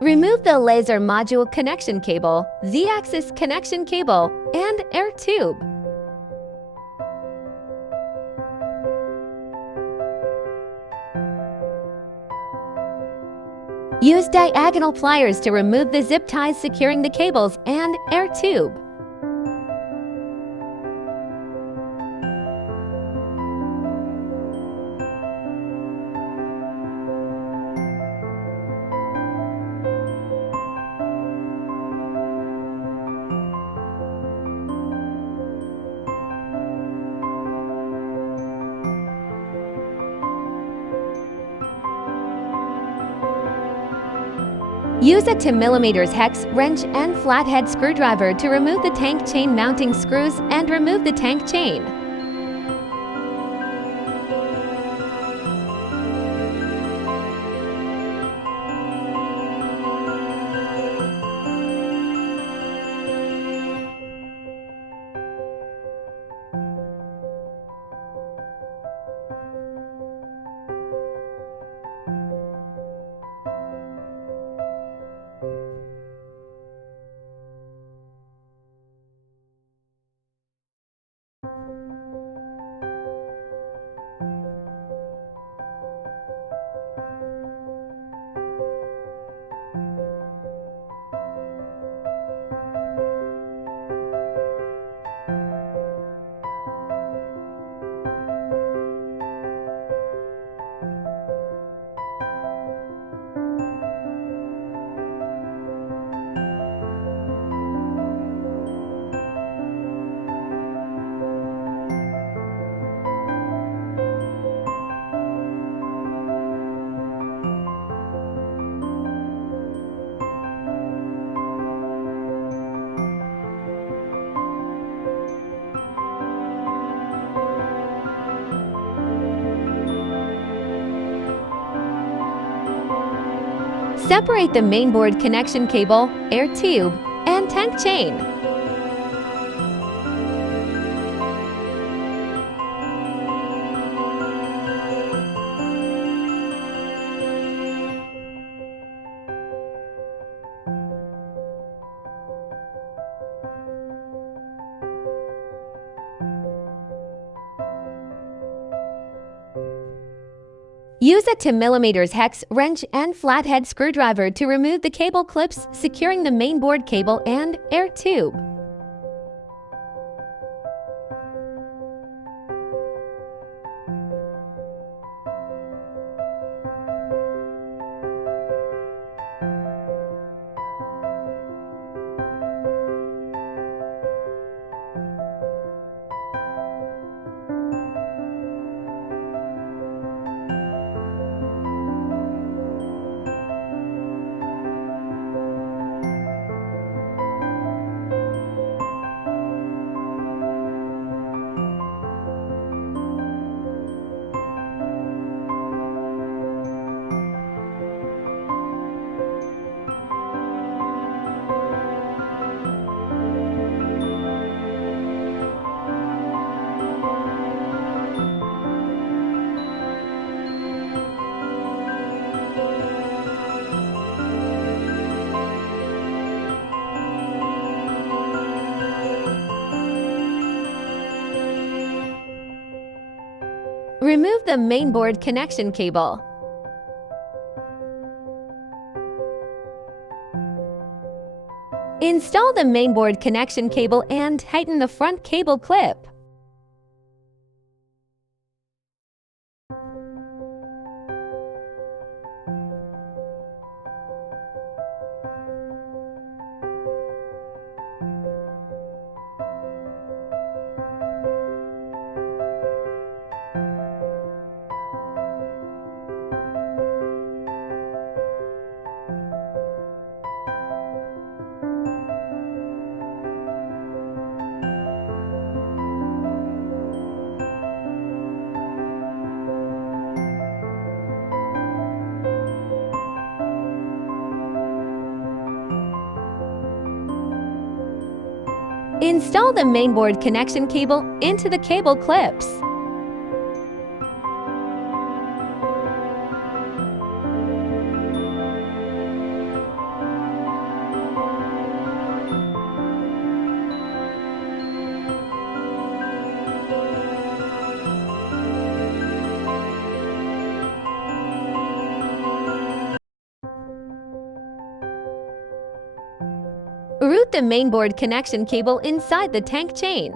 Remove the laser module connection cable, Z-axis connection cable, and air tube. Use diagonal pliers to remove the zip ties securing the cables and air tube. Use a 2mm hex wrench and flathead screwdriver to remove the tank chain mounting screws and remove the tank chain. Separate the mainboard connection cable, air tube, and tank chain. Use a 2mm hex wrench and flathead screwdriver to remove the cable clips securing the mainboard cable and air tube. Remove the mainboard connection cable. Install the mainboard connection cable and tighten the front cable clip. Install the mainboard connection cable into the cable clips. Route the mainboard connection cable inside the tank chain.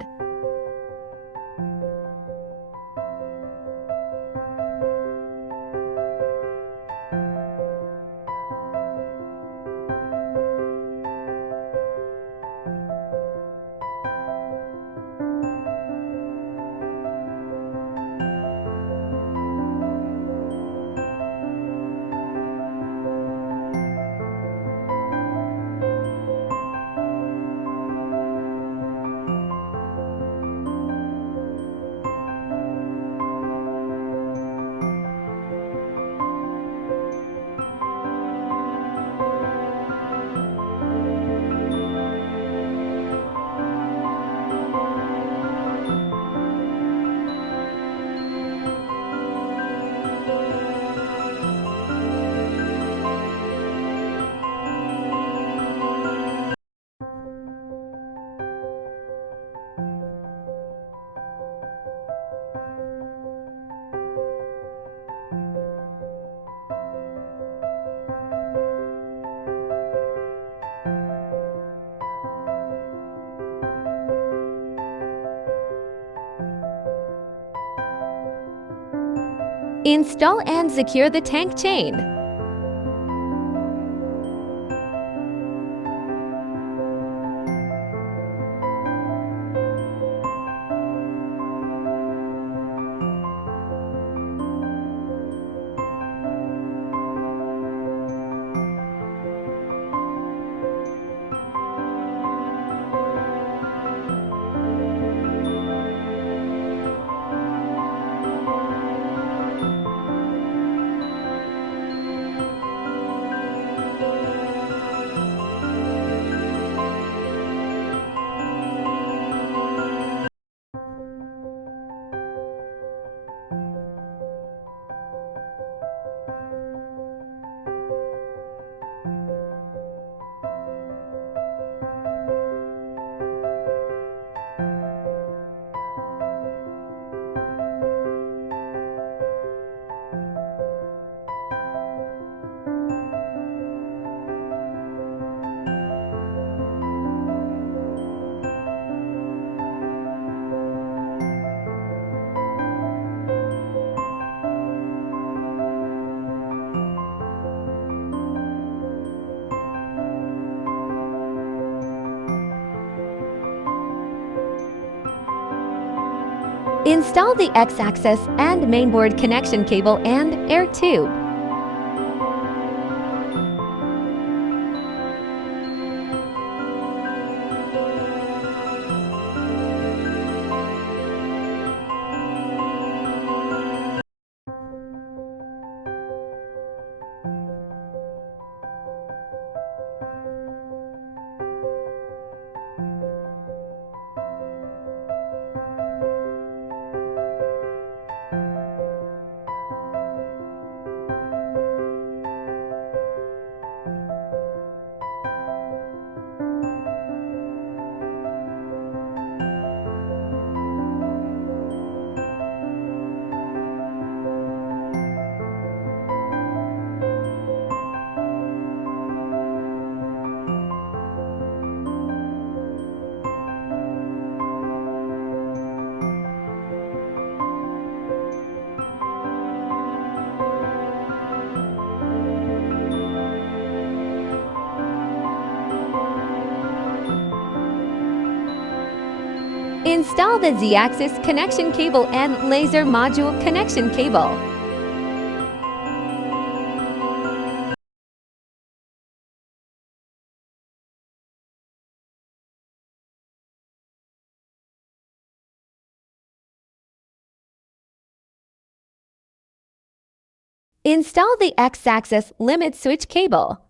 Install and secure the tank chain. Install the X-axis and mainboard connection cable and air tube. Install the Z-axis connection cable and laser module connection cable. Install the X-axis limit switch cable.